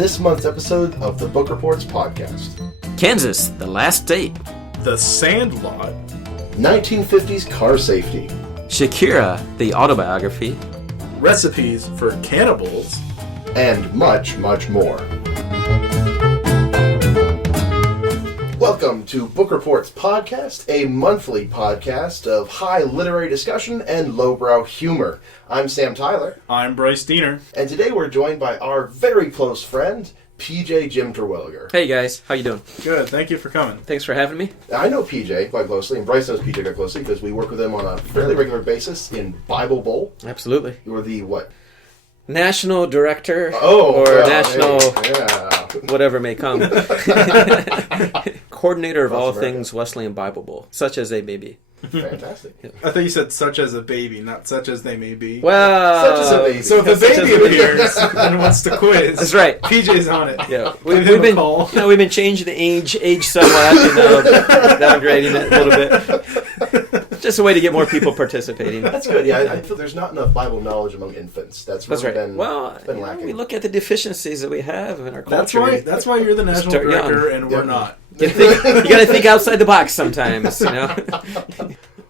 this month's episode of the Book Reports podcast. Kansas, The Last Date. The Sandlot. 1950s car safety. Shakira, the autobiography. Recipes for cannibals. And much, much more. Welcome to Book Reports Podcast, a monthly podcast of high literary discussion and lowbrow humor. I'm Sam Tyler. I'm Bryce Diener. And today we're joined by our very close friend, PJ Jim Terwilliger. Hey guys, how you doing? Good, thank you for coming. Thanks for having me. I know PJ quite closely, and Bryce knows PJ quite closely because we work with him on a fairly regular basis in Bible Bowl. Absolutely. You were the what? National director national whatever may come. Coordinator of all things Wesleyan Bible Bowl, such as they may be. Fantastic. I thought you said such as a baby, not such as they may be. Such as a baby. So if the baby appears and wants to quiz, that's right. PJ's on it. Yeah, we've been changing the age somewhat, downgrading it a little bit. Just a way to get more people participating. That's good. Yeah, I feel there's not enough Bible knowledge among infants. That's right. been lacking. We look at the deficiencies that we have in our culture. That's why you're the national director and we're not. You got to think outside the box sometimes, you know.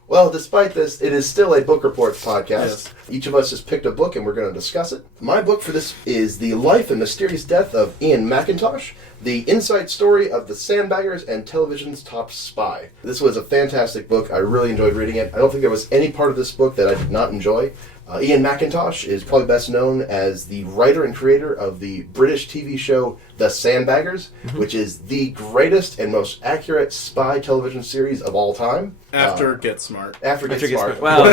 Well, despite this, it is still a Book Reports podcast. Yes. Each of us has picked a book, and we're going to discuss it. My book for this is The Life and Mysterious Death of Ian Mackintosh, the inside story of the Sandbaggers and television's top spy. This was a fantastic book. I really enjoyed reading it. I don't think there was any part of this book that I did not enjoy. Ian Mackintosh is probably best known as the writer and creator of the British TV show The Sandbaggers, which is the greatest and most accurate spy television series of all time. After Get Smart. After Get Smart. Well,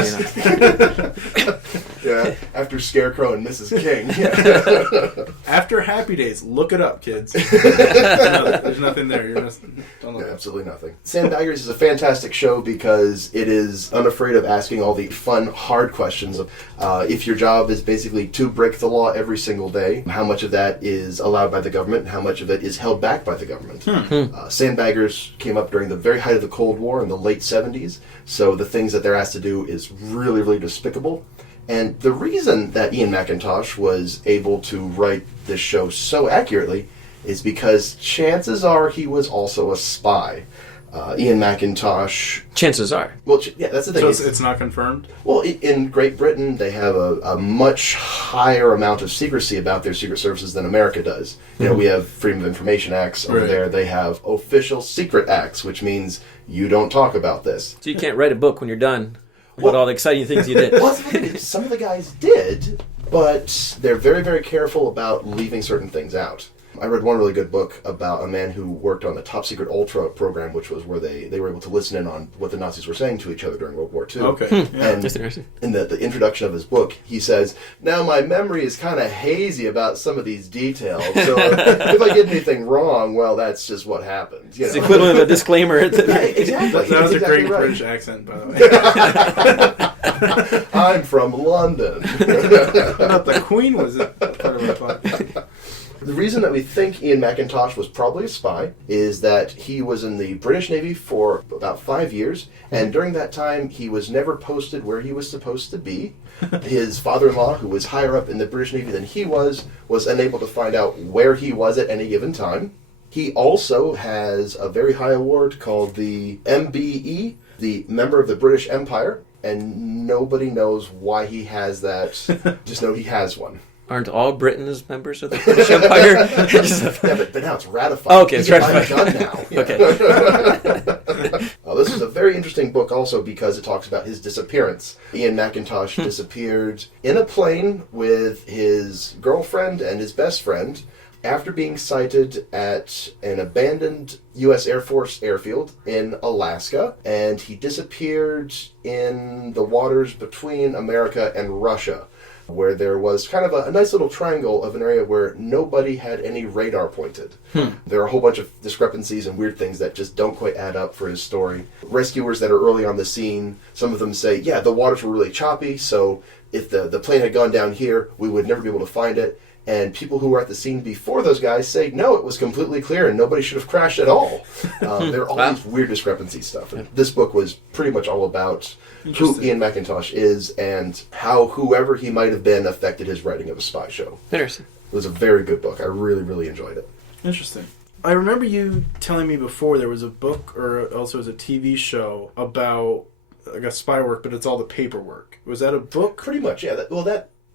yeah, after Scarecrow and Mrs. King. Yeah. After Happy Days. Look it up, kids. There's nothing there. You're just, don't look. Yeah, absolutely nothing. Sandbaggers is a fantastic show because it is unafraid of asking all the fun, hard questions of if your job is basically to break the law every single day, how much of that is allowed by the government and how much of it is held back by the government. Sandbaggers came up during the very height of the Cold War in the late 70s, so the things that they're asked to do is really, really despicable. And the reason that Ian Mackintosh was able to write this show so accurately is because chances are he was also a spy. Ian Mackintosh... Chances are. Well, yeah, that's the thing. So it's not confirmed? Well, in Great Britain, they have a much higher amount of secrecy about their secret services than America does. You know, we have Freedom of Information Acts. Over there, they have official secret acts, which means you don't talk about this. So you can't write a book when you're done with all the exciting things you did. Well, some of the guys did, but they're very, very careful about leaving certain things out. I read one really good book about a man who worked on the Top Secret Ultra program, which was where they were able to listen in on what the Nazis were saying to each other during World War II. Okay. Yeah. And in the introduction of his book, he says, "Now my memory is kind of hazy about some of these details, so if I get anything wrong, well, that's just what happened." You know? It's the equivalent of a disclamer. Exactly. That was a great right. British accent, by the way. I'm from London. I thought the Queen was part of my podcast. The reason that we think Ian Mackintosh was probably a spy is that he was in the British Navy for about 5 years, and during that time he was never posted where he was supposed to be. His father-in-law, who was higher up in the British Navy than he was unable to find out where he was at any given time. He also has a very high award called the MBE, the Member of the British Empire, and nobody knows why he has that. Just know he has one. Aren't all Britons members of the British Empire? Yeah, but now it's ratified. Oh, okay, it's ratified. Done now. Yeah. Okay. This is a very interesting book also because it talks about his disappearance. Ian Mackintosh disappeared in a plane with his girlfriend and his best friend after being sighted at an abandoned U.S. Air Force airfield in Alaska, and he disappeared in the waters between America and Russia, where there was kind of a nice little triangle of an area where nobody had any radar pointed. There are a whole bunch of discrepancies and weird things that just don't quite add up for his story. Rescuers that are early on the scene, some of them say, yeah, the waters were really choppy, so if the plane had gone down here, we would never be able to find it. And people who were at the scene before those guys say, no, it was completely clear and nobody should have crashed at all. There are all these weird discrepancy stuff. And this book was pretty much all about who Ian Mackintosh is and how whoever he might have been affected his writing of a spy show. Interesting. It was a very good book. I really, really enjoyed it. Interesting. I remember you telling me before there was a book or also was a TV show about, I guess, spy work, but it's all the paperwork. Was that a book? Pretty much, yeah.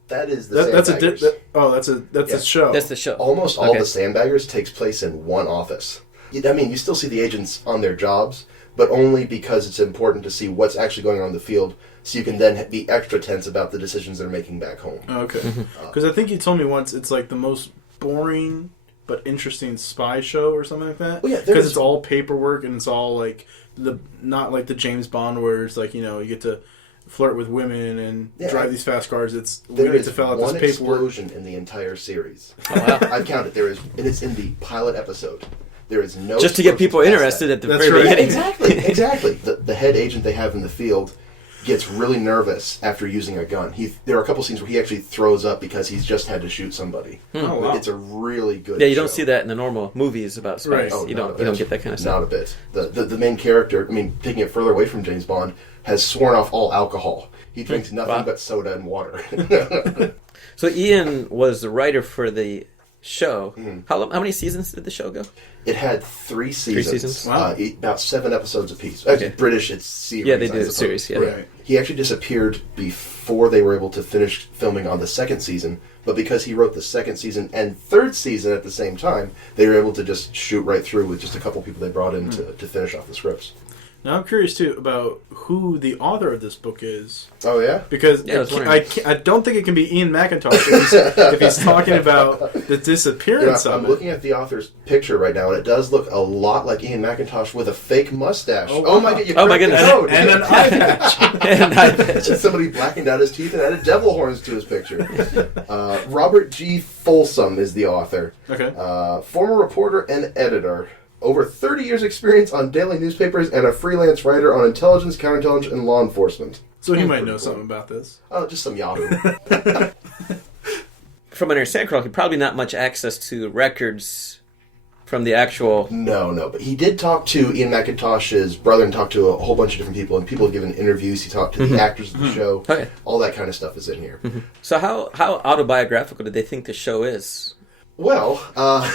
That is the That's a Sandbaggers. that's a show. That's the show. Almost all the Sandbaggers takes place in one office. I mean, you still see the agents on their jobs, but only because it's important to see what's actually going on in the field, so you can then be extra tense about the decisions they're making back home. Okay. Because I think you told me once it's like the most boring but interesting spy show or something like that. Well, yeah, because it's all paperwork and it's all like not like the James Bond where it's like, you know, you get to flirt with women and drive these fast cars. It's we get to fill out this paperwork. One explosion in the entire series. Oh, wow. I counted. There is, and it's in the pilot episode. There is no just to get people interested at the very beginning. Exactly. The head agent they have in the field gets really nervous after using a gun. There are a couple scenes where he actually throws up because he's just had to shoot somebody. Oh, wow. It's a really good Yeah, you show. don't see that in the normal movies about spies. Right. Oh, you don't get that kind of stuff. Not a bit. The main character, I mean, taking it further away from James Bond, has sworn off all alcohol. He drinks nothing but soda and water. So Ian was the writer for the show. How many seasons did the show go? It had 3 seasons. 3 seasons? Wow. About 7 episodes apiece. Actually, British, it's series. Yeah, they I do suppose. series, yeah. Right. He actually disappeared before they were able to finish filming on the 2nd season, but because he wrote the 2nd season and 3rd season at the same time, they were able to just shoot right through with just a couple people they brought in to finish off the scripts. Now I'm curious too about who the author of this book is. Oh yeah, because I don't think it can be Ian Mackintosh if he's talking about the disappearance of I'm it. looking at the author's picture right now, and it does look a lot like Ian Mackintosh with a fake mustache. Oh, my god! Oh my goodness! And an eye patch. And an eye patch. Somebody blackened out his teeth and added devil horns to his picture. Robert G. Folsom is the author. Okay. Former reporter and editor. Over 30 years' experience on daily newspapers and a freelance writer on intelligence, counterintelligence, and law enforcement. So he might know something about this. Oh, just some Yahoo. From what I understand correctly, probably not much access to records from the actual... No, but he did talk to Ian Mackintosh's brother and talked to a whole bunch of different people, and people have given interviews. He talked to the actors of the show. Okay. All that kind of stuff is in here. So how autobiographical do they think the show is? Well,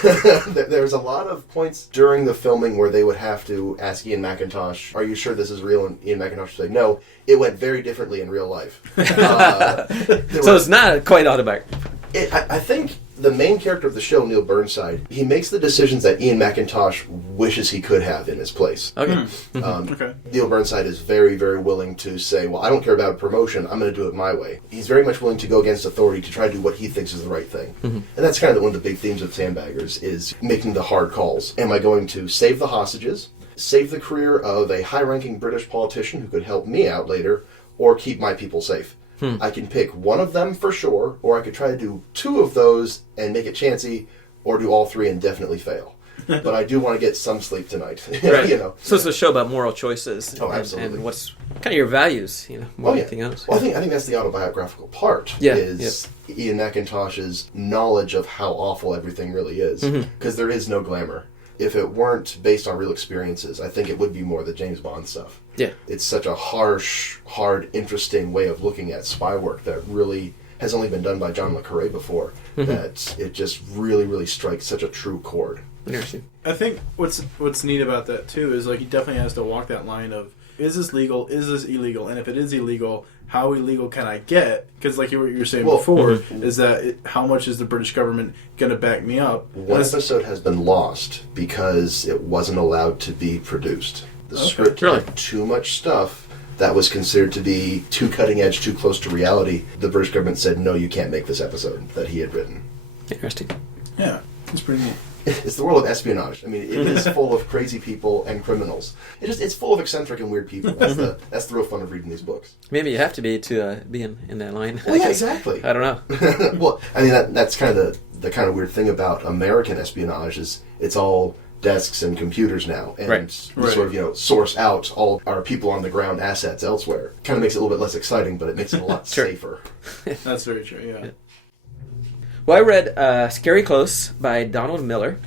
there's a lot of points during the filming where they would have to ask Ian Mackintosh, are you sure this is real? And Ian Mackintosh would say, no, it went very differently in real life. So it's not quite autobiographical. I think the main character of the show, Neil Burnside, he makes the decisions that Ian Mackintosh wishes he could have in his place. Okay. Okay. Neil Burnside is very, very willing to say, well, I don't care about promotion, I'm going to do it my way. He's very much willing to go against authority to try to do what he thinks is the right thing. And that's kind of one of the big themes of Sandbaggers, is making the hard calls. Am I going to save the hostages, save the career of a high-ranking British politician who could help me out later, or keep my people safe? I can pick one of them for sure, or I could try to do 2 of those and make it chancy, or do all 3 and definitely fail. But I do want to get some sleep tonight. Right. You know. So it's a show about moral choices. Oh, absolutely. And what's kind of your values, more than anything else. Well, I think that's the autobiographical part. Is Ian Mackintosh's knowledge of how awful everything really is, because there is no glamour. If it weren't based on real experiences, I think it would be more the James Bond stuff. Yeah. It's such a harsh, hard, interesting way of looking at spy work that really has only been done by John le Carré before, that it just really, really strikes such a true chord. Interesting. I think what's neat about that, too, is like he definitely has to walk that line of, is this legal, is this illegal, and if it is illegal, how illegal can I get? Because like you were saying before, is that how much is the British government going to back me up? One episode has been lost because it wasn't allowed to be produced. The script had too much stuff that was considered to be too cutting edge, too close to reality. The British government said, no, you can't make this episode that he had written. Interesting. Yeah, it's pretty neat. It's the world of espionage. I mean, it is full of crazy people and criminals. It's full of eccentric and weird people. That's the real fun of reading these books. Maybe you have to be to be in that line. Well, yeah, exactly. I don't know. Well, I mean, that's kind of the kind of weird thing about American espionage is it's all desks and computers now, and we sort of source out all our people on the ground assets elsewhere. Kind of makes it a little bit less exciting, but it makes it a lot safer. That's very true. Yeah. Well, I read Scary Close by Donald Miller.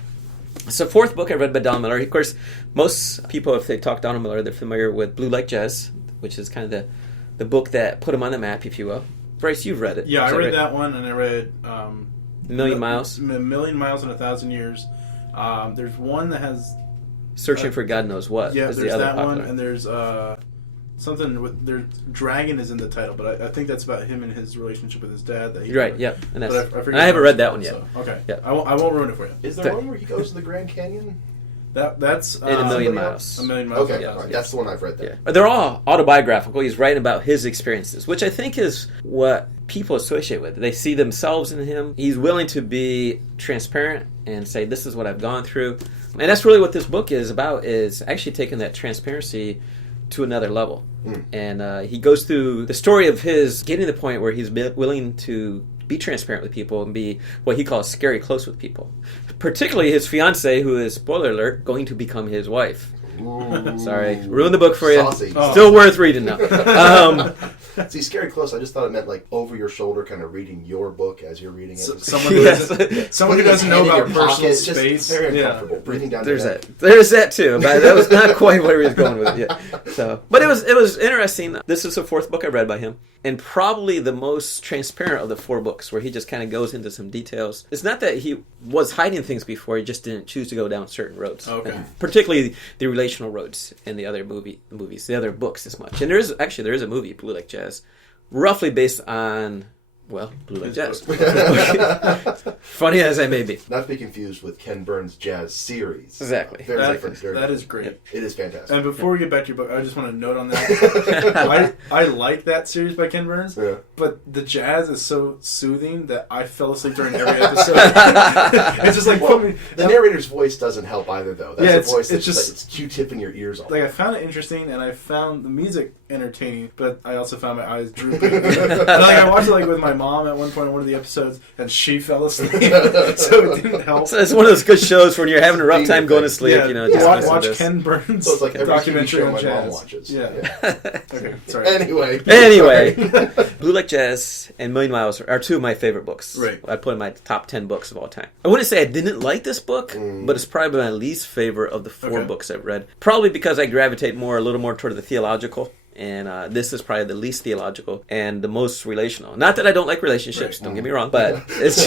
It's the 4th book I read by Donald Miller. Of course, most people, if they talk Donald Miller, they're familiar with Blue Like Jazz, which is kind of the book that put him on the map, if you will. Bryce, you've read it. Yeah, I read that one, and I read Million Miles. A Million Miles in 1,000 Years. There's one that has Searching for God Knows What. Yeah, is there's the other that popular. one, and there's something with there's Dragon is in the title, but I think that's about him and his relationship with his dad. That he Right. Yep. And But that's. I forget and I haven't what read it's that called, one yet. so, okay. Yeah. I won't ruin it for you. Is there one where he goes to the Grand Canyon? That's In A Million somebody Miles. A Million Miles. Okay, Yeah. all right, that's the one I've read there. Yeah. They're all autobiographical. He's writing about his experiences, which I think is what people associate with. They see themselves in him. He's willing to be transparent and say, this is what I've gone through. And that's really what this book is about, is actually taking that transparency to another level. And he goes through the story of his getting to the point where he's willing to be transparent with people and be what he calls scary close with people. Particularly his fiancée, who is, spoiler alert, going to become his wife. Ooh. Sorry, ruined the book for you. Saucy. Oh. Still worth reading now. See, scary close. I just thought it meant like over your shoulder, kind of reading your book as you're reading it. Someone who Yes. doesn't know about personal Just space. very Yeah. uncomfortable. Breathing down There's your neck. that. There's that too. But that was not quite where he was going with it yet. So, but it was interesting. This is the fourth book I read by him, and probably the most transparent of the four books, where he just kind of goes into some details. It's not that he was hiding things before; he just didn't choose to go down certain roads. Okay. And particularly the relational roads in the other movies, the other books as much. And there is a movie, Blue Like Jazz, roughly based on, well, Blue Like Jazz. Funny as I may be. Not to be confused with Ken Burns' jazz series. Exactly. Very different. Very That different. is great. It is fantastic. And before we get back to your book, I just want to note on that. I like that series by Ken Burns, Yeah. but the jazz is so soothing that I fell asleep during every episode. It's just like, put me. The narrator's voice doesn't help either, though. That's Yeah, a it's- voice it's that's just- like, it's Q-tip in your ears all Like, I found it interesting, and I found the music entertaining, but I also found my eyes drooping. And, like, I watched it like with my mom at one point in one of the episodes, and she fell asleep, so it didn't help. So it's one of those good shows when you're having a rough time going to sleep. Yeah, You know, yeah. just listen to watch this. Ken Burns' So it's like every TV documentary show on my jazz. mom watches. Yeah. Okay, sorry. Anyway. Blue Like Jazz and Million Miles are two of my favorite books. Right. I put in my top 10 books of all time. I wouldn't say I didn't like this book, but it's probably my least favorite of the four Okay. books I've read. Probably because I gravitate a little more toward the theological. And this is probably the least theological and the most relational. Not that I don't like relationships, don't get me wrong, but it's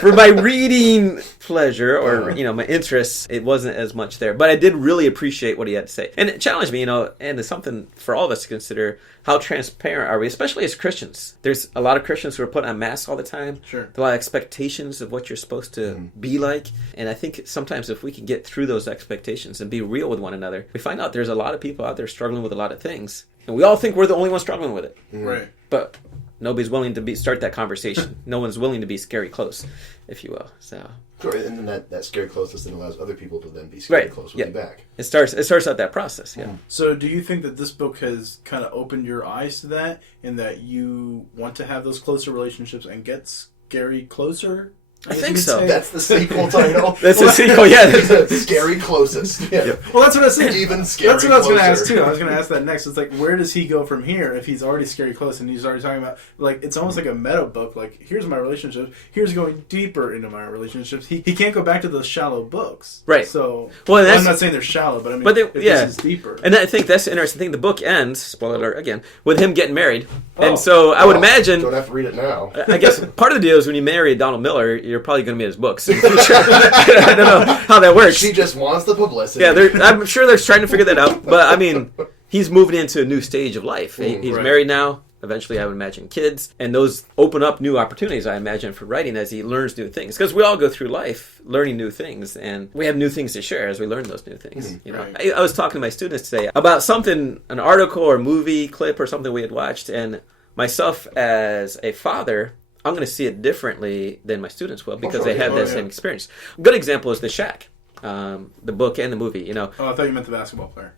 for my reading pleasure or my interests, it wasn't as much there. But I did really appreciate what he had to say, and it challenged me. And it's something for all of us to consider: how transparent are we, especially as Christians? There's a lot of Christians who are putting on masks all the time. Sure. There's a lot of expectations of what you're supposed to be like, and I think sometimes if we can get through those expectations and be real with one another, we find out there's a lot of people out there struggling with a lot of things. And we all think we're the only ones struggling with it. Right. But nobody's willing to start that conversation. No one's willing to be scary close, if you will. So Sure, and then that scary closeness then allows other people to then be scary Right, close with yeah. you back. it starts out that process, yeah. So do you think that this book has kind of opened your eyes to that, in that you want to have those closer relationships and get scary closer? I guess think you could so. say? That's the sequel title. That's a sequel, yeah. Scary closest. Yeah. Well, that's what I said. Even scary That's what I was going to ask closer. too. I was going to ask that next. It's like, where does he go from here if he's already scary close and he's already talking about, like, it's almost like a meta book. Like, here's my relationship. Here's going deeper into my relationships. He can't go back to those shallow books. Right. So, Well, I'm not saying they're shallow, but I mean, if this is deeper. And I think that's the interesting thing. The book ends, spoiler alert again, with him getting married. Oh. And so I would imagine, Don't have to read it now. I guess part of the deal is when you marry Donald Miller, you're probably going to be in his books in the future. I don't know how that works. She just wants the publicity. Yeah, I'm sure they're trying to figure that out. But I mean, he's moving into a new stage of life. He's Right. married now. Eventually, I would imagine kids. And those open up new opportunities, I imagine, for writing as he learns new things. Because we all go through life learning new things. And we have new things to share as we learn those new things. You know, Right. I was talking to my students today about something, an article or movie clip or something we had watched. And myself as a father, I'm going to see it differently than my students will because they have that same experience. A good example is The Shack, the book and the movie. You know, Oh, I thought you meant the basketball player.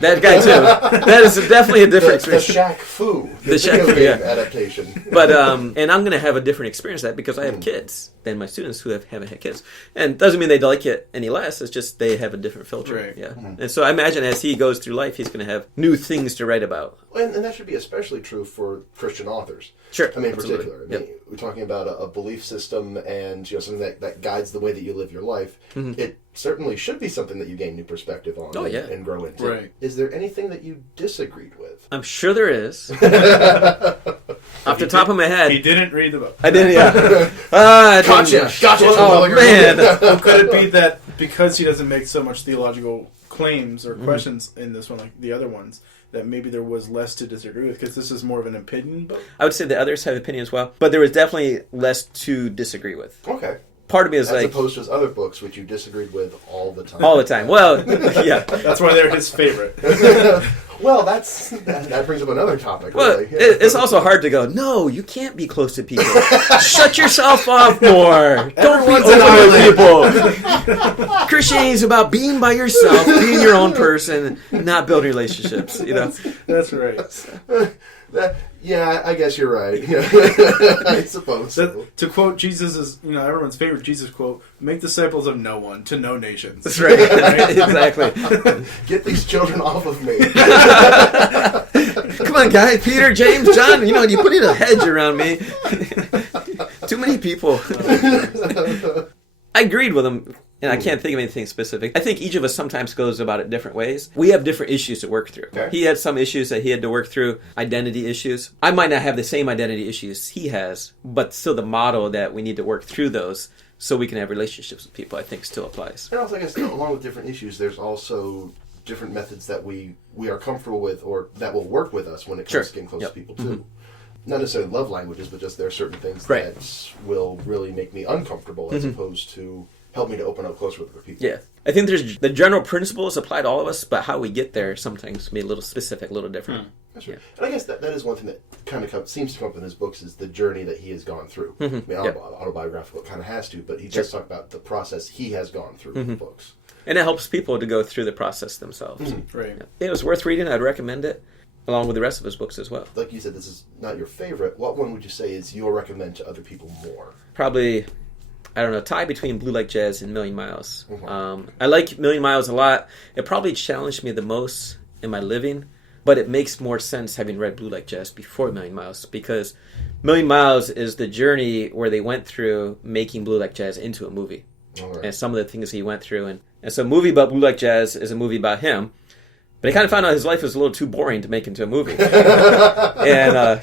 that guy too. That is definitely a different The experience. Shaq Fu. The Shaq video Fu, game yeah. adaptation. But and I'm going to have a different experience of that because I have kids than my students who haven't had kids. And doesn't mean they like it any less. It's just they have a different filter. Right. Yeah. And so I imagine as he goes through life, he's going to have new things to write about. And that should be especially true for Christian authors. Sure. I mean, in Absolutely. particular. I mean, we're talking about a belief system and something that guides the way that you live your life. It certainly should be something that you gain new perspective on and grow into. Right. Is there anything that you disagreed with? I'm sure there is. Off the top of my head. He didn't read the book. I didn't, yeah. Gotcha. Oh, man. Well, could it be that because he doesn't make so much theological claims or questions in this one like the other ones, that maybe there was less to disagree with? Because this is more of an opinion book. I would say the others have opinions as well, but there was definitely less to disagree with. Okay. Part of me is As like... opposed to his other books, which you disagreed with all the time. All the time. Well, yeah. That's why they're his favorite. Well, that brings up ananother topic. Well, really. it's also hard to go, no, you can't be close to people. Shut yourself off more. Don't be open with people. Christianity is about being by yourself, being your own person, not building relationships. You know, That's right. Yeah, I guess you're right. I suppose so. To quote Jesus' everyone's favorite Jesus quote, "Make disciples of no one, to no nations." that's right. Exactly. Get these children off of me. Come on, guys. Peter, James, John. You put in a hedge around me. Too many people. I agreed with him, and I can't think of anything specific. I think each of us sometimes goes about it different ways. We have different issues to work through. Okay. He had some issues that he had to work through, identity issues. I might not have the same identity issues he has, but still the model that we need to work through those so we can have relationships with people, I think, still applies. And also, I guess, along with different issues, there's also different methods that we are comfortable with or that will work with us when it comes to getting close to people, too. Mm-hmm. Not necessarily love languages, but just there are certain things that will really make me uncomfortable as opposed to help me to open up closer with other people. Yeah. I think there's the general principles apply to all of us, but how we get there sometimes may be a little specific, a little different. That's right. And I guess that is one thing that kind of seems to come up in his books is the journey that he has gone through. I mean, autobiographical, it kind of has to, but he does talk about the process he has gone through in the books. And it helps people to go through the process themselves. Right. Yeah. It was worth reading. I'd recommend it, along with the rest of his books as well. Like you said, this is not your favorite. What one would you say is you'll recommend to other people more? Probably, I don't know, tie between Blue Like Jazz and Million Miles. I like Million Miles a lot. It probably challenged me the most in my living, but it makes more sense having read Blue Like Jazz before Million Miles, because Million Miles is the journey where they went through making Blue Like Jazz into a movie. Right. And some of the things he went through. And so a movie about Blue Like Jazz is a movie about him. But he kind of found out his life was a little too boring to make into a movie. And,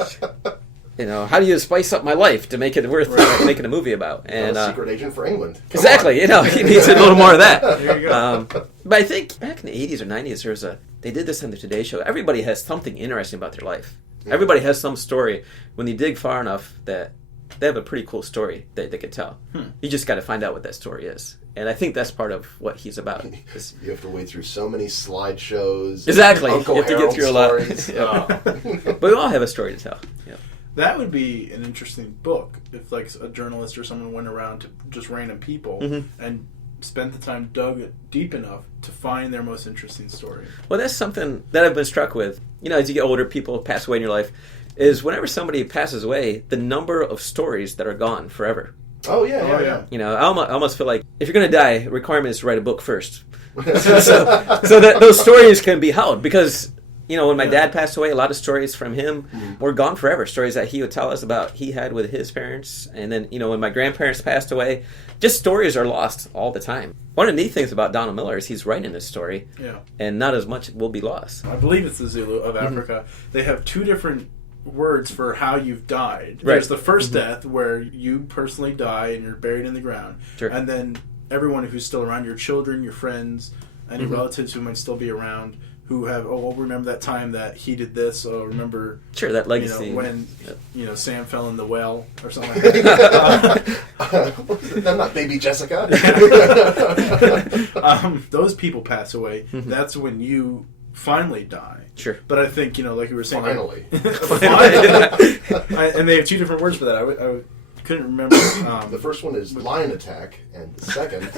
how do you spice up my life to make it worth making a movie about? And a secret agent for England. Exactly. He needs a little more of that. There you go. But I think back in the 80s or 90s, they did this on the Today Show. Everybody has something interesting about their life. Everybody has some story. When you dig far enough, that they have a pretty cool story that they could tell. You just got to find out what that story is. And I think that's part of what he's about. You have to wade through so many slideshows. Exactly. Uncle You have to Harold get through a lot. But we all have a story to tell. Yeah. That would be an interesting book if, like, a journalist or someone went around to just random people and spent the time dug deep enough to find their most interesting story. Well, that's something that I've been struck with. As you get older, people pass away in your life. Is whenever somebody passes away, the number of stories that are gone forever. Oh, yeah. I almost feel like if you're going to die, the requirement is to write a book first. so that those stories can be held. Because, when my dad passed away, a lot of stories from him were gone forever. Stories that he would tell us about he had with his parents. And then, when my grandparents passed away, just stories are lost all the time. One of the neat things about Donald Miller is he's writing this story. Yeah. And not as much will be lost. I believe it's the Zulu of Africa. They have two different words for how you've died. There's the first death where you personally die and you're buried in the ground. Sure. And then everyone who's still around, your children, your friends, any relatives who might still be around who have, remember that time that he did this, remember that legacy. When Sam fell in the well or something like that. I'm not baby Jessica. Those people pass away. That's when you finally die. Sure. But I think, like you were saying... Finally. And they have two different words for that. I couldn't remember. The first one is lion attack, and the second...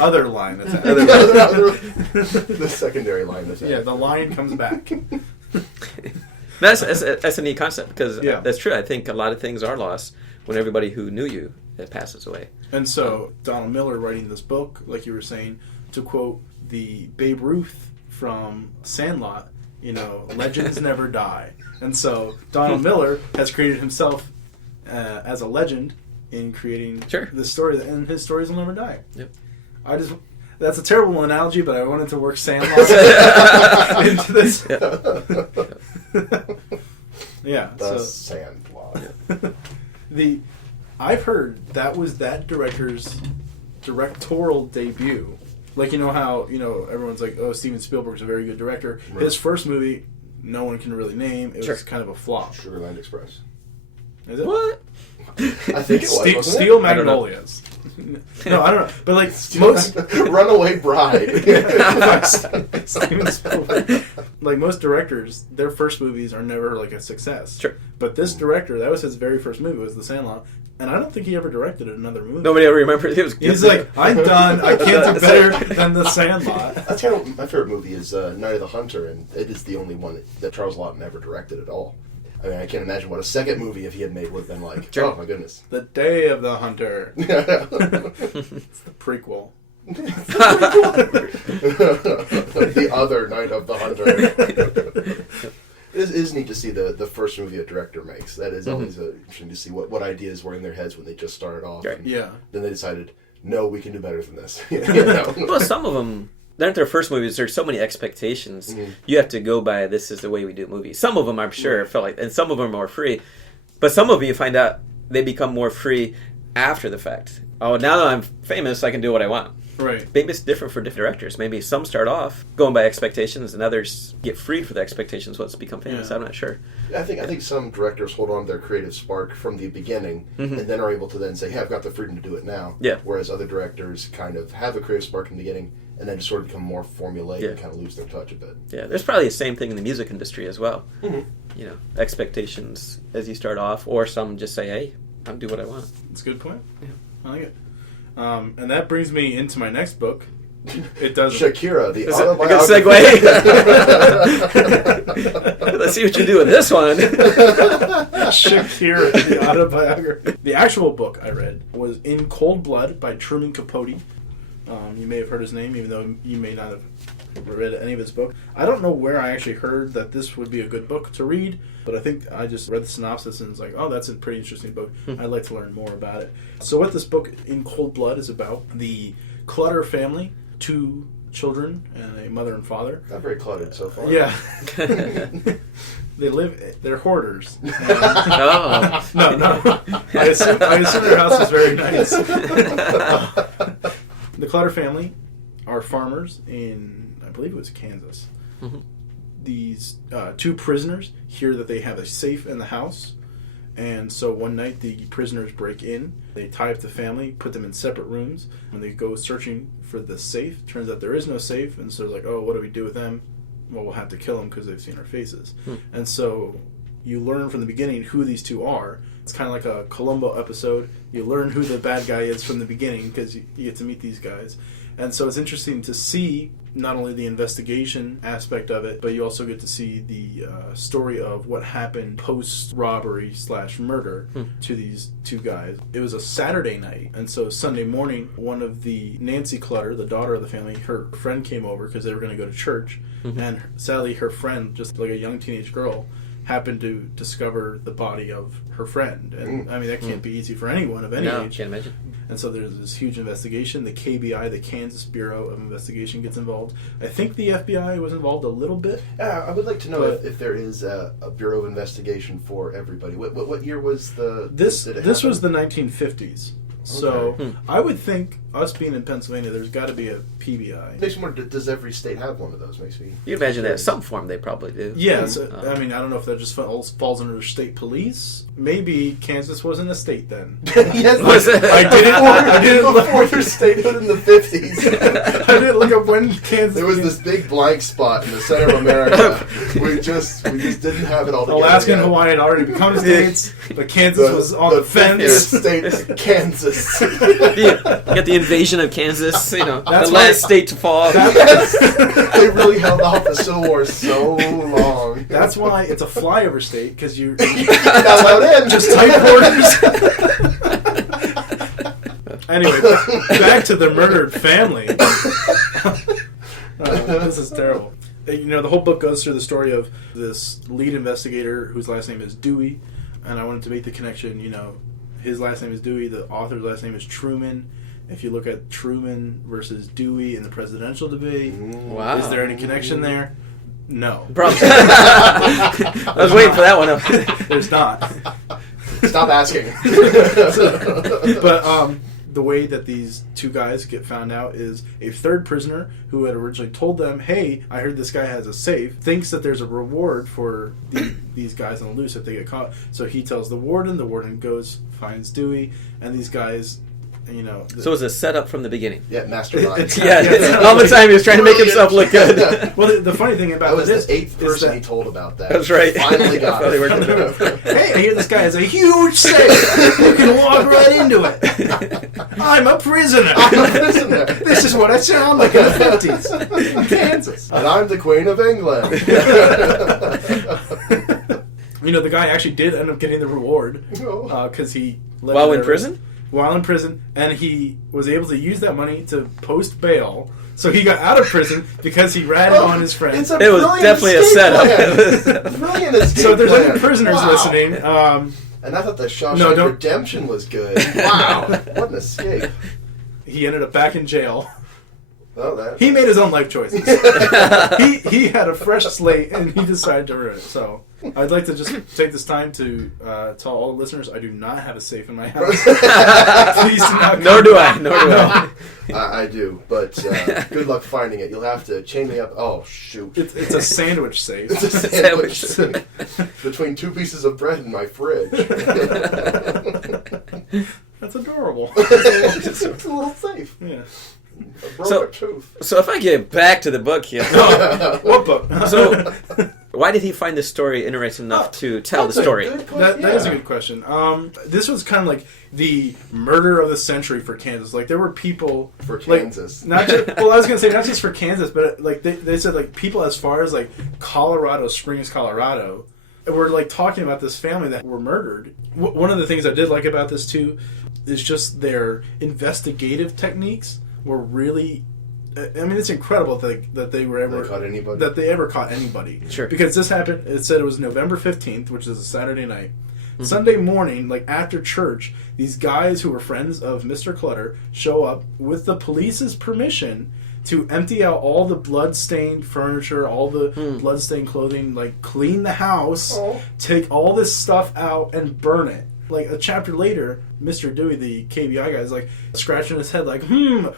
Other lion attack. The secondary lion attack. Yeah, the lion comes back. That's a neat concept, because that's true. I think a lot of things are lost when everybody who knew you passes away. And so, Donald Miller writing this book, like you were saying, to quote the Babe Ruth from Sandlot, legends never die. And so Donald Miller has created himself as a legend in creating this story, and his stories will never die. Yep. That's a terrible analogy, but I wanted to work Sandlot into this. Yeah. The Sandlot. I've heard that was that director's directorial debut. Like, you know how, everyone's like, oh, Steven Spielberg's a very good director. Right. His first movie, no one can really name. It was kind of a flop. Sugarland Express. Is it? What? I think it was. Steel Magnolias. No, I don't know. But like most Runaway Bride. Steven Spielberg. Like most directors, their first movies are never like a success. Sure. But this director, that was his very first movie, was The Sandlot, and I don't think he ever directed another movie. Nobody ever remembers. He's like, I'm done. I can't do better than The Sandlot. That's kind of my favorite movie is Night of the Hunter, and it is the only one that Charles Lawton ever directed at all. I mean, I can't imagine what a second movie, if he had made, would have been like. Sure. Oh, my goodness. The Day of the Hunter. It's the prequel. The other Night of the Hunter. It is neat to see the first movie a director makes. That is always interesting to see what ideas were in their heads when they just started off. Right. Yeah. Then they decided, no, we can do better than this. Well, some of them... They're not their first movies. There's so many expectations. You have to go by, this is the way we do movies. Some of them, I'm sure, felt like, and some of them are more free. But some of them, you find out, they become more free after the fact. Oh, now that I'm famous, I can do what I want. Right. Maybe it's different for different directors. Maybe some start off going by expectations, and others get freed for the expectations once they become famous. Yeah. I'm not sure. I think some directors hold on to their creative spark from the beginning, and then are able to then say, hey, I've got the freedom to do it now. Yeah. Whereas other directors kind of have a creative spark in the beginning, and then just sort of become more formulaic and kind of lose their touch a bit. Yeah, there's probably the same thing in the music industry as well. Expectations as you start off, or some just say, hey, I'll do what I want. That's a good point. Yeah, I like it. And that brings me into my next book. It does Shakira, the autobiography. Good segue. Let's see what you do with this one. Shakira, the autobiography. The actual book I read was In Cold Blood by Truman Capote. You may have heard his name, even though you may not have read any of his book. I don't know where I actually heard that this would be a good book to read, but I think I just read the synopsis and was like, oh, that's a pretty interesting book. I'd like to learn more about it. So what this book, In Cold Blood, is about, the Clutter family, 2 children and a mother and father. Not very cluttered so far. Yeah. They're hoarders. No. I assume their house is very nice. The Clutter family are farmers in, I believe it was Kansas. These 2 prisoners hear that they have a safe in the house, and so one night the prisoners break in. They tie up the family, put them in separate rooms. When they go searching for the safe, turns out there is no safe, and so they're like, oh, what do we do with them? Well, we'll have to kill them because they've seen our faces. And so you learn from the beginning who these 2 are. It's kind of like a Columbo episode. You learn who the bad guy is from the beginning because you get to meet these guys. And so it's interesting to see not only the investigation aspect of it, but you also get to see the story of what happened post-robbery/murder to these 2 guys. It was a Saturday night, and so Sunday morning, one of the Nancy Clutter, the daughter of the family, her friend came over because they were going to go to church, and sadly her friend, just like a young teenage girl, happened to discover the body of her friend. And I mean, that can't be easy for anyone of any age. Can't imagine. And so there's this huge investigation. The KBI, the Kansas Bureau of Investigation, gets involved. I think the FBI was involved a little bit. I would like to know if there is a Bureau of Investigation for everybody. What year was the... This was the 1950s. So I would think, us being in Pennsylvania, there's got to be a PBI. Makes me wonder, does every state have one of those? Makes me... You imagine that in some form they probably do. Yeah, I mean, I don't know if that just falls under state police. Maybe Kansas wasn't a state then. Yes, I didn't before their statehood in the 50s. I didn't look up when Kansas... There was this big blank spot in the center of America. we just didn't have it all together. Alaska and Hawaii had already become states, but Kansas was on the fence. State is Kansas. You got the invasion of Kansas, the last state to fall. They really held off the Civil War so long. That's why it's a flyover state, because you're not allowed in. Just tight borders. Anyway, back to the murdered family. This is terrible. The whole book goes through the story of this lead investigator whose last name is Dewey, and I wanted to make the connection, his last name is Dewey, the author's last name is Truman. If you look at Truman versus Dewey in the presidential debate, is there any connection there? No. Probably. I was waiting for that one. There's not. Stop asking. But the way that these two guys get found out is a third prisoner who had originally told them, hey, I heard this guy has a safe, thinks that there's a reward for these guys on the loose if they get caught. So he tells the warden goes, finds Dewey, and these guys, you know... So it was a setup from the beginning. Yeah, mastermind. All the time he was trying to make himself look good. Well, the funny thing about that was this the 8th person that, he told about that. That's right. Finally got it. Hey, I hear this guy has a huge safe. You can walk right into it. I'm a prisoner. This is what I sound like in the 50s in Kansas. And I'm the Queen of England. You know, the guy actually did end up getting the reward because he... While in prison? While in prison, and he was able to use that money to post bail. So he got out of prison because he ratted on his friends. It was definitely a setup. Brilliant escape So if there's plan. any prisoners listening... and I thought the Shawshank Redemption was good. Wow, what an escape. He ended up back in jail. Well, He made his own life choices. he had a fresh slate, and he decided to ruin it. So I'd like to just take this time to tell all the listeners I do not have a safe in my house. Please do not. Nor do I. I do, but good luck finding it. You'll have to chain me up. Oh, shoot. It's a sandwich safe. It's a sandwich safe. Between 2 pieces of bread in my fridge. That's adorable. It's a little safe. Yeah. So if I get back to the book here. What book? So why did he find this story interesting enough to tell the story? That is a good question. This was kind of like the murder of the century for Kansas. Like there were people for Kansas. Not just, well, I was gonna say not just for Kansas, but like they said like people as far as like Colorado Springs, Colorado, were like talking about this family that were murdered. One of the things I did like about this too is just their investigative techniques were really. I mean, it's incredible that they were ever caught anybody. Sure. Because this happened. It said it was November 15th, which is a Saturday night. Mm-hmm. Sunday morning, like after church, these guys who were friends of Mr. Clutter show up with the police's permission to empty out all the blood-stained furniture, all the blood-stained clothing, like clean the house, take all this stuff out, and burn it. Like a chapter later, Mr. Dewey, the KBI guy, is like scratching his head like,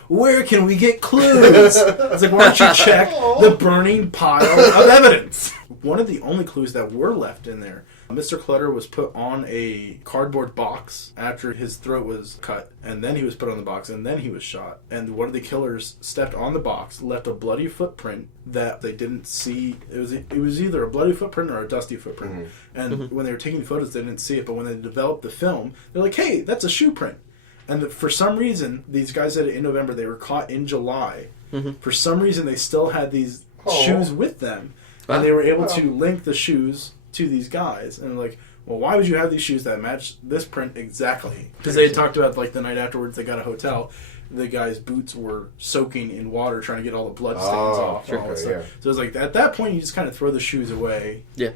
where can we get clues? It's like, why don't you check the burning pile of evidence? One of the only clues that were left in there, Mr. Clutter was put on a cardboard box after his throat was cut, and then he was put on the box, and then he was shot. And one of the killers stepped on the box, left a bloody footprint that they didn't see. It was either a bloody footprint or a dusty footprint. Mm-hmm. And when they were taking photos, they didn't see it. But when they developed the film, they're like, hey, that's a shoe print. And for some reason, these guys said in November, they were caught in July. Mm-hmm. For some reason, they still had these shoes with them. And they were able to link the shoes to these guys. And like, well, why would you have these shoes that match this print exactly? Because they had talked about, like, the night afterwards, they got a hotel. The guy's boots were soaking in water trying to get all the blood stains off. And all that stuff. Yeah. So it was like, at that point, you just kind of throw the shoes away. Yeah.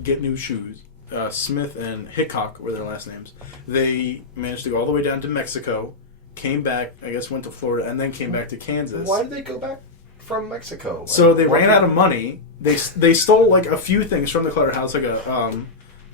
Get new shoes. Smith and Hickok were their last names. They managed to go all the way down to Mexico, came back, I guess went to Florida, and then came back to Kansas. Why did they go back from Mexico? So they ran out of money. They stole like a few things from the Clutter house, like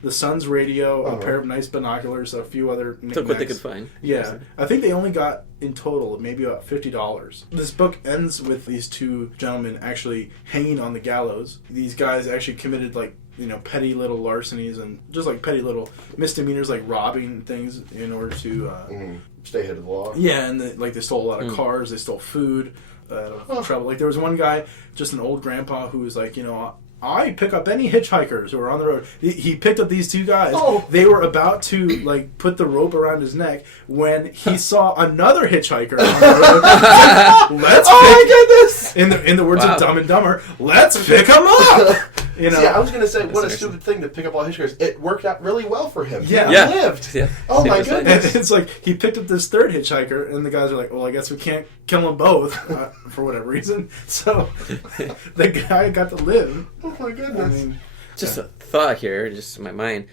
the son's radio, a pair of nice binoculars, a few other knickknacks. Took what they could find. Yeah. I think they only got, in total, maybe about $50. This book ends with these two gentlemen actually hanging on the gallows. These guys actually committed, like, petty little larcenies and just, like, petty little misdemeanors, like robbing things in order to... stay ahead of the law. Yeah, and they stole a lot of cars, they stole food, trouble. Like, there was one guy, just an old grandpa, who was like, I pick up any hitchhikers who are on the road. He picked up these two guys. They were about to like put the rope around his neck when he saw another hitchhiker on the road. My goodness! In the words of Dumb and Dumber, let's pick him up. See, I was going to say, what a stupid thing to pick up all hitchhikers. It worked out really well for him. Yeah. He lived. Yeah. Oh my goodness! And it's like he picked up this third hitchhiker, and the guys are like, "Well, I guess we can't kill them both for whatever reason." So the guy got to live. Oh my goodness! Just a thought here, just in my mind.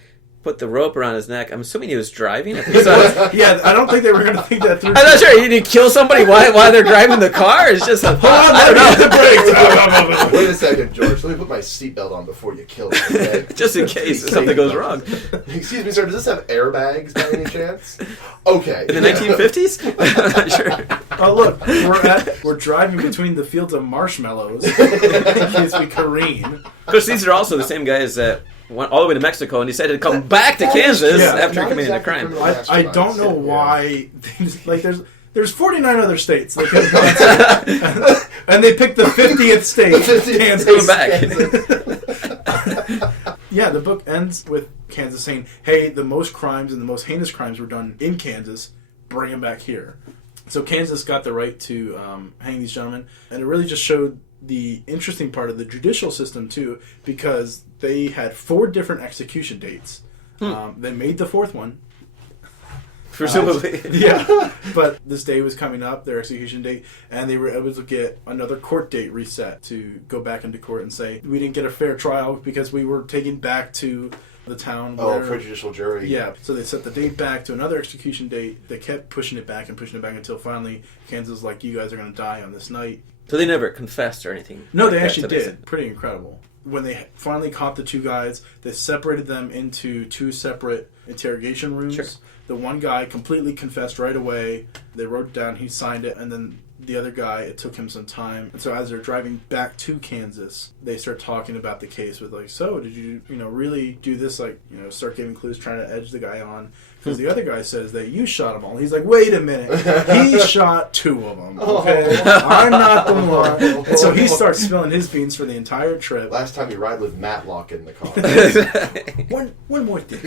put the rope around his neck. I'm assuming he was driving. So, yeah, I don't think they were going to think that through. I'm not sure. Did he kill somebody while they're driving the car? It's just a... I don't know. The brakes. Wait a second, George. Let me put my seatbelt on before you kill me. Okay? Just in case something goes wrong. Excuse me, sir. Does this have airbags by any chance? Okay. In the 1950s? I'm not sure. Oh, look. We're driving between the fields of marshmallows in case we careen. Because these are also the same guys that went all the way to Mexico and decided to come back to Kansas after committing a crime. I don't know why. Like, there's 49 other states they could have gone to, and they picked the 50th state. Kansas. Come back. Yeah, the book ends with Kansas saying, "Hey, the most crimes and the most heinous crimes were done in Kansas. Bring them back here." So Kansas got the right to hang these gentlemen, and it really just showed the interesting part of the judicial system too, because they had 4 different execution dates. They made the 4th one. Presumably. Yeah. But this day was coming up, their execution date, and they were able to get another court date reset to go back into court and say, we didn't get a fair trial because we were taken back to the town where... Oh, prejudicial jury. Yeah. So they set the date back to another execution date. They kept pushing it back until finally Kansas was like, you guys are going to die on this night. So they never confessed or anything? No, they actually did. Pretty incredible. When they finally caught the 2 guys, they separated them into 2 separate interrogation rooms. Sure. The one guy completely confessed right away. They wrote it down, he signed it, and then the other guy, it took him some time. And so as they're driving back to Kansas, they start talking about the case with like, so did you really do this? Like, start giving clues, trying to edge the guy on. Because the other guy says that you shot them all. He's like, wait a minute. He shot 2 of them. Okay? I'm not the one. And so he starts spilling his beans for the entire trip. Last time you ride with Matlock in the car. One more thing.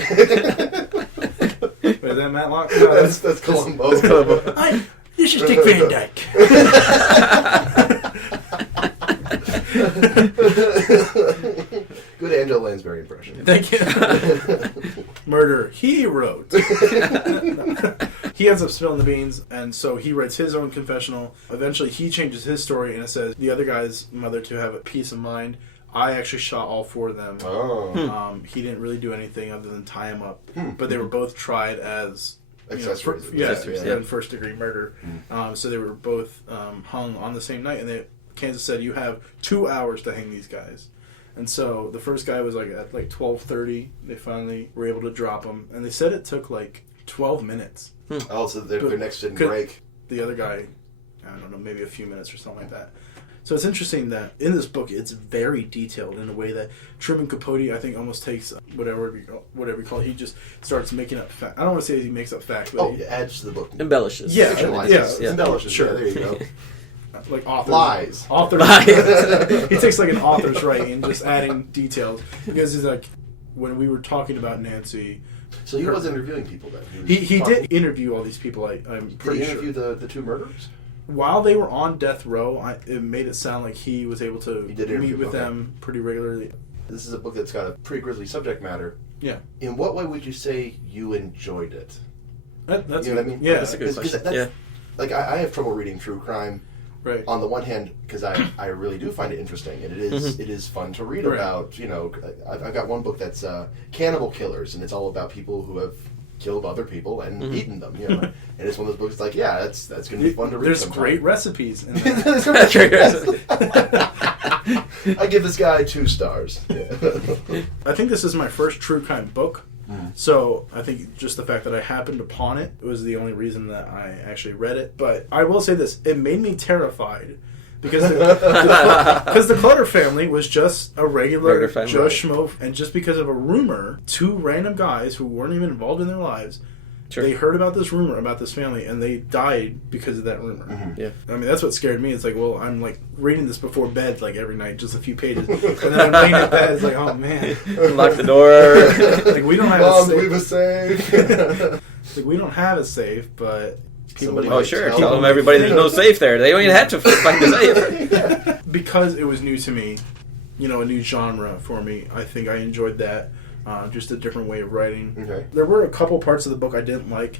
Wait, is that Matlock? No, that's Columbo. This is Dick Van Dyke. Good Angela Lansbury impression. Thank you. Murder, he wrote. He ends up spilling the beans, and so he writes his own confessional. Eventually, he changes his story, and it says, the other guy's mother to have a peace of mind. I actually shot all 4 of them. Oh. He didn't really do anything other than tie him up. But they were both tried as... accessories. In first-degree murder. So they were both hung on the same night, and Kansas said, you have 2 hours to hang these guys. And so the first guy was at 12:30. They finally were able to drop him, and they said it took 12 minutes. Oh, so their necks didn't break. The other guy, I don't know, maybe a few minutes or something like that. So it's interesting that in this book, it's very detailed in a way that Truman Capote, I think, almost takes whatever you call it. He just starts making up facts. I don't want to say he makes up facts, but he adds to the book. Embellishes. Yeah. Embellishes. Sure. Yeah, there you go. Like authors. Lies. He takes an author's writing and just adding details. Because he's like, when we were talking about Nancy... So he was interviewing people then? He did interview all these people, I'm pretty sure. Did he interview the 2 murderers? While they were on death row, it made it sound like he was able to meet with them pretty regularly. This is a book that's got a pretty grisly subject matter. Yeah. In what way would you say you enjoyed it? That's what I mean? Yeah, that's a good question. Like, I have trouble reading true crime. Right. On the one hand, because I really do find it interesting, and it is fun to read about. I've got one book that's Cannibal Killers, and it's all about people who have killed other people and eaten them. And it's one of those books like, that's going to be fun to read. There's sometime. great recipes in there. I give this guy 2 stars. Yeah. I think this is my first true crime book. So I think just the fact that I happened upon it was the only reason that I actually read it. But I will say this, it made me terrified because the Clutter family was just a regular Joe Schmo, and just because of a rumor, 2 random guys who weren't even involved in their lives, they heard about this rumor about this family, and they died because of that rumor. Yeah, I mean, that's what scared me. It's like, well, I'm reading this before bed every night, just a few pages, and then I'm laying in bed. It's like, oh man, lock the door. We don't have Mom, a leave us safe. we don't have a safe, but people. Tell them everybody there's no safe there. They don't even have to find the safe. Because it was new to me, a new genre for me. I think I enjoyed that. just a different way of writing. Okay. There were a couple parts of the book I didn't like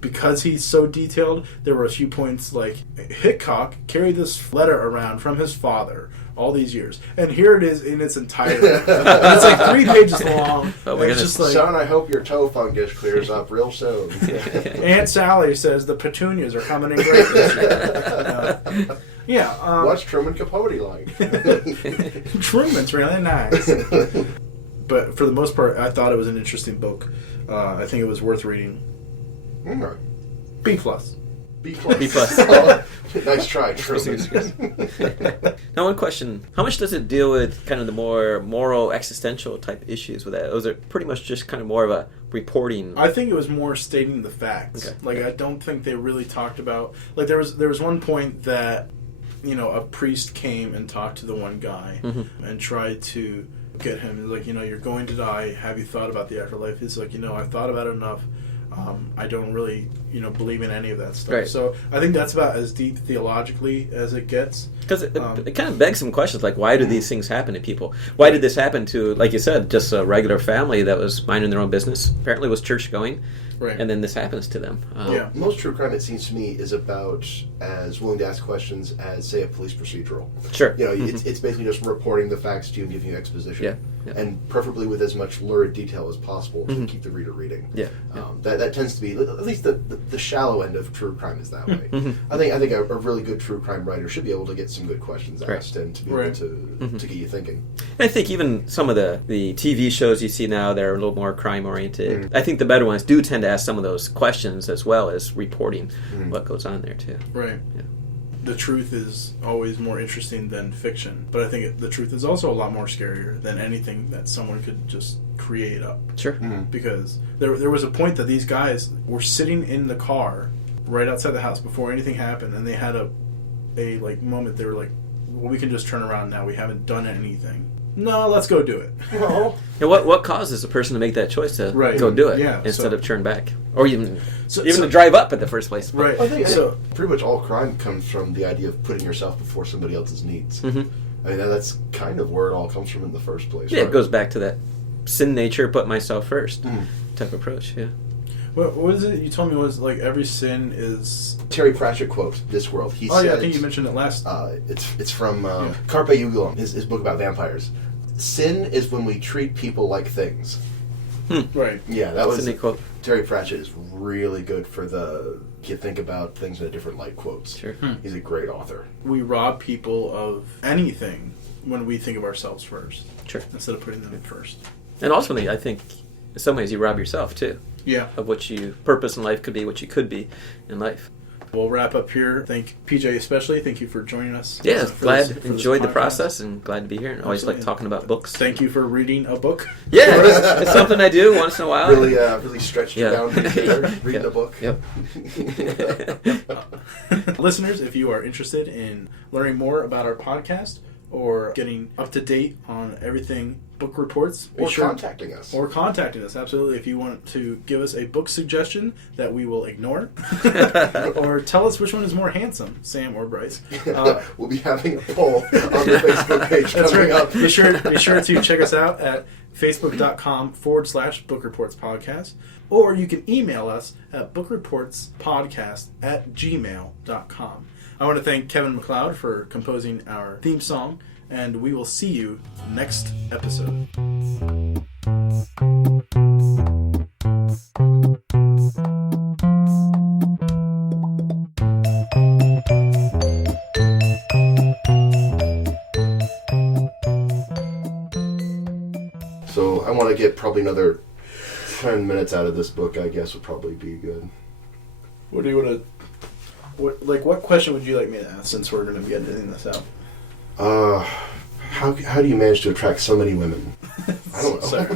because he's so detailed. There were a few points like Hickok carried this letter around from his father all these years, and here it is in its entirety. And it's like 3 pages long. Oh my goodness. Just like, son, I hope your toe fungus clears up real soon. Aunt Sally says the petunias are coming in great this year. What's Truman Capote like? Truman's really nice. But for the most part, I thought it was an interesting book. I think it was worth reading. Okay. B plus. B plus. B plus. Nice try, Truman. Now, one question: how much does it deal with kind of the more moral, existential type issues with that? Or was it pretty much just kind of more of a reporting? I think it was more stating the facts. Okay. I don't think they really talked about there was one point that a priest came and talked to the one guy and tried to get him. He's like, you're going to die. Have you thought about the afterlife? He's like, I've thought about it enough. I don't really, believe in any of that stuff. Right. So I think that's about as deep theologically as it gets. Because it kind of begs some questions, like why do these things happen to people? Why did this happen to, like you said, just a regular family that was minding their own business, apparently was church going, right? And then this happens to them. Yeah. Most true crime, it seems to me, is about as willing to ask questions as, say, a police procedural. Sure. It's basically just reporting the facts to you and giving you exposition. Yeah. And preferably with as much lurid detail as possible to keep the reader reading. Yeah. That tends to be, at least the shallow end of true crime is that way. I think a really good true crime writer should be able to get some good questions asked and to be able to get you thinking. And I think even some of the TV shows you see now that are a little more crime oriented, I think the better ones do tend to ask some of those questions as well as reporting what goes on there too. Right. Yeah. The truth is always more interesting than fiction, but I think the truth is also a lot more scarier than anything that someone could just create up. Sure. Because there was a point that these guys were sitting in the car right outside the house before anything happened, and they had a moment. They were like, well, we can just turn around now. We haven't done anything. No, let's go do it. Well, And what causes a person to make that choice to go do it instead of turn back, or even to drive up in the first place? Right. I think pretty much all crime comes from the idea of putting yourself before somebody else's needs. I mean, that's kind of where it all comes from in the first place. Yeah, right? it goes back to that sin nature, put myself first type approach. Yeah. What was it you told me was like every sin is... Terry Pratchett quote, Discworld. He said, yeah, I think you mentioned it last. It's from Carpe Ugulum, his book about vampires. Sin is when we treat people like things. Right. Yeah, that was a neat quote. Terry Pratchett is really good for the you think about things in a different light quotes. Sure. He's a great author. We rob people of anything when we think of ourselves first. Sure. Instead of putting them first. And ultimately, I think in some ways you rob yourself too. Yeah. Of what you purpose in life could be, what you could be in life. We'll wrap up here. Thank PJ especially. Thank you for joining us. Yeah, enjoyed the podcast. process and glad to be here. And always like talking about books. Thank you for reading a book. Yeah, it's something I do once in a while. Really stretched you down reading a book. Yep. Listeners, if you are interested in learning more about our podcast or getting up to date on everything Book Reports, Contacting us. Or contacting us, absolutely. If you want to give us a book suggestion that we will ignore, or tell us which one is more handsome, Sam or Bryce. We'll be having a poll on the Facebook page coming up. Be sure to check us out at facebook.com/Book Reports Podcast, or you can email us at bookreportspodcast@gmail.com. I want to thank Kevin MacLeod for composing our theme song, and we will see you next episode. So I want to get probably another 10 minutes out of this book, I guess would probably be good. What do you want to... What question would you like me to ask, since we're going to be editing this out? How do you manage to attract so many women? I don't know. Sorry.